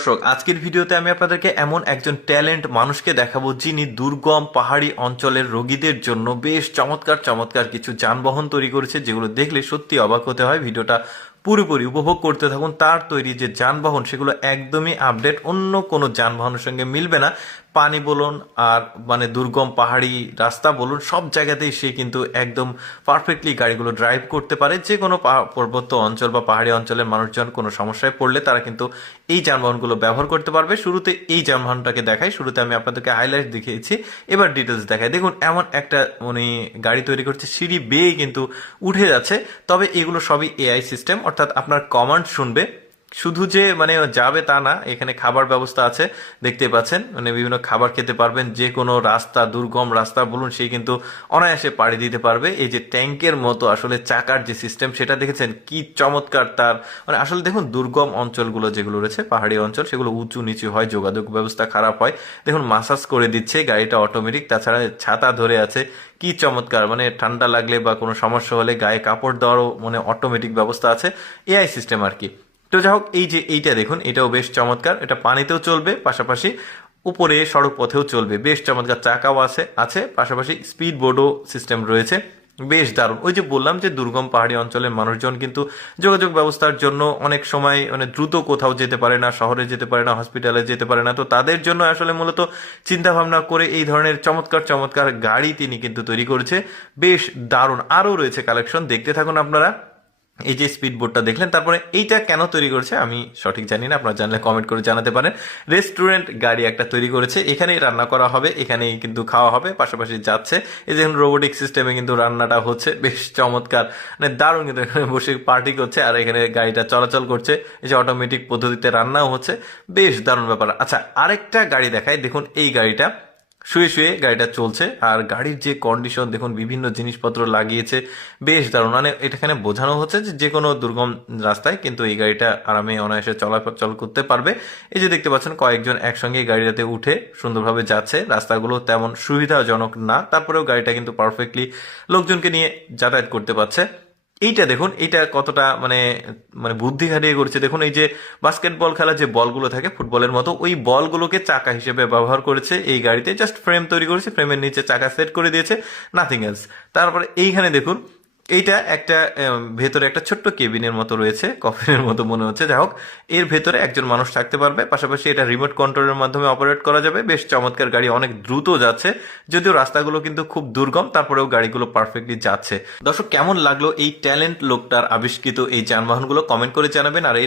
দর্শক, আজকের ভিডিওতে আমি আপনাদেরকে এমন একজন ট্যালেন্ট মানুষকে দেখাবো যিনি দুর্গম পাহাড়ি অঞ্চলের রোগীদের জন্য বেশ চমৎকার চমৎকার কিছু যানবাহন তৈরি করেছে যেগুলো দেখলে সত্যি অবাক হতে হয়। ভিডিওটা পুরোপুরি উপভোগ করতে থাকুন। তার তৈরি যে যানবাহন, সেগুলো একদমই আপডেট অন্য কোনো যানবাহনের সঙ্গে মিলবে না। পানি বলুন আর মানে দুর্গম পাহাড়ি রাস্তা বলুন, সব জায়গাতেই সে কিন্তু একদম পারফেক্টলি গাড়িগুলো ড্রাইভ করতে পারে। যে কোনো পার্বত্য অঞ্চল বা পাহাড়ি অঞ্চলের মানুষজন কোনো সমস্যায় পড়লে তারা কিন্তু এই যানবাহনগুলো ব্যবহার করতে পারবে। শুরুতে এই যানবাহনটাকে দেখাই। শুরুতে আমি আপনাদেরকে হাইলাইট দেখিয়েছি। এবার ডিটেলস দেখাই। দেখুন, এমন একটা মানে গাড়ি তৈরি করছে। সিঁড়ি বেয়ে কিন্তু উঠে যাচ্ছে। তবে এগুলো সবই এআই সিস্টেম অর্থাৎ আপনার কমান্ড শুনবে শুধু যে মানে যাবে তা না, এখানে খাবার ব্যবস্থা আছে দেখতে পাচ্ছেন। মানে বিভিন্ন খাবার খেতে পারবেন, যে কোনো রাস্তা, দুর্গম রাস্তা বলুন, সেই কিন্তু অনায়াসে পাড়ি দিতে পারবে। এই যে ট্যাঙ্কের মতো আসলে চাকার যে সিস্টেম সেটা দেখেছেন? কি চমৎকার তার। মানে আসলে দেখুন, দুর্গম অঞ্চলগুলো যেগুলো রয়েছে, পাহাড়ি অঞ্চল, সেগুলো উঁচু নিচু হয়, যোগাযোগ ব্যবস্থা খারাপ হয়। দেখুন মাসাজ করে দিচ্ছে, গাড়িটা অটোমেটিক তাছাড়া ছাতা ধরে আছে। কি চমৎকার মানে ঠান্ডা লাগলে বা কোনো সমস্যা হলে গায়ে কাপড় দেওয়ারও মানে অটোমেটিক ব্যবস্থা আছে। এআই সিস্টেম আর কি। তো যাই হোক এই যে এইটা দেখুন, এটাও বেশ চমৎকার। এটা পানিতেও চলবে, পাশাপাশি উপরে সড়ক পথেও চলবে। বেশ চমৎকার চাকাও আছে আছে, পাশাপাশি স্পিড বোর্ডও সিস্টেম রয়েছে। বেশ দারুণ। ওই যে বললাম যে দুর্গম পাহাড়ি অঞ্চলের মানুষজন কিন্তু যোগাযোগ ব্যবস্থার জন্য অনেক সময় মানে দ্রুত কোথাও যেতে পারে না, শহরে যেতে পারে না হসপিটালে যেতে পারে না। তো তাদের জন্য আসলে মূলত চিন্তা ভাবনা করে এই ধরনের চমৎকার চমৎকার গাড়ি তিনি কিন্তু তৈরি করেছে। বেশ দারুণ। আরও রয়েছে কালেকশন দেখতে থাকুন আপনারা। এই যে স্পিড বোর্ডটা দেখলেন, তারপরে এইটা কেন তৈরি করেছে আমি সঠিক জানি না, আপনারা জানলে কমেন্ট করে জানাতে পারেন। রেস্টুরেন্ট গাড়ি একটা তৈরি করেছে, এখানেই রান্না করা হবে, এখানেই কিন্তু খাওয়া হবে, পাশাপাশি যাচ্ছে। এই যে রোবোটিক সিস্টেমে কিন্তু রান্নাটা হচ্ছে, বেশ চমৎকার মানে দারুণ কিন্তু এখানে বসে পার্টি করছে, আর এখানে গাড়িটা চলাচল করছে, এই যে অটোমেটিক পদ্ধতিতে রান্নাও হচ্ছে, বেশ দারুণ ব্যাপার। আচ্ছা আরেকটা গাড়ি দেখায় দেখুন এই গাড়িটা। শুয়ে শুয়ে গাড়িটা চলছে আর গাড়ির যে কন্ডিশন দেখুন বিভিন্ন জিনিসপত্র লাগিয়েছে, বেশ দারুণ। মানে এখানে বোঝানো হচ্ছে যে কোনো দুর্গম রাস্তায় কিন্তু এই গাড়িটা আরামে অনায়াসে চলাচল করতে পারবে। এই যে দেখতে পাচ্ছেন কয়েকজন একসঙ্গে গাড়িটাতে উঠে সুন্দরভাবে যাচ্ছে। রাস্তাগুলো তেমন সুবিধাজনক না, তারপরেও গাড়িটা কিন্তু পারফেক্টলি লোকজনকে নিয়ে যাতায়াত করতে পারছে। এইটা দেখুন, এইটা কতটা মানে মানে বুদ্ধি খাটিয়ে করছে দেখুন, এই যে বাস্কেটবল খেলা যে বলগুলো থাকে, ফুটবলের মতো, ওই বলগুলোকে চাকা হিসেবে ব্যবহার করেছে এই গাড়িতে। জাস্ট ফ্রেম তৈরি করেছে ফ্রেমের নিচে চাকা সেট করে দিয়েছে নাথিং এলস তারপরে এইখানে দেখুন এইটা একটা ভেতরে একটা ছোট্ট কেবিনের মতো রয়েছে, কফিনের মতো মনে হচ্ছে। যাই হোক, এর ভেতরে একজন মানুষ থাকতে পারবে। পাশাপাশি এটা রিমোট কন্ট্রোলের মাধ্যমে অপারেট করা যাবে। বেশ চমৎকার গাড়ি, অনেক দ্রুত যাচ্ছে। যদিও রাস্তাগুলো কিন্তু খুব দুর্গম, তারপরেও গাড়িগুলো পারফেক্টলি যাচ্ছে। দর্শক, কেমন লাগল এই ট্যালেন্ট লোকটার আবিষ্কৃত এই যানবাহনগুলো? কমেন্ট করে জানাবেন। আর এই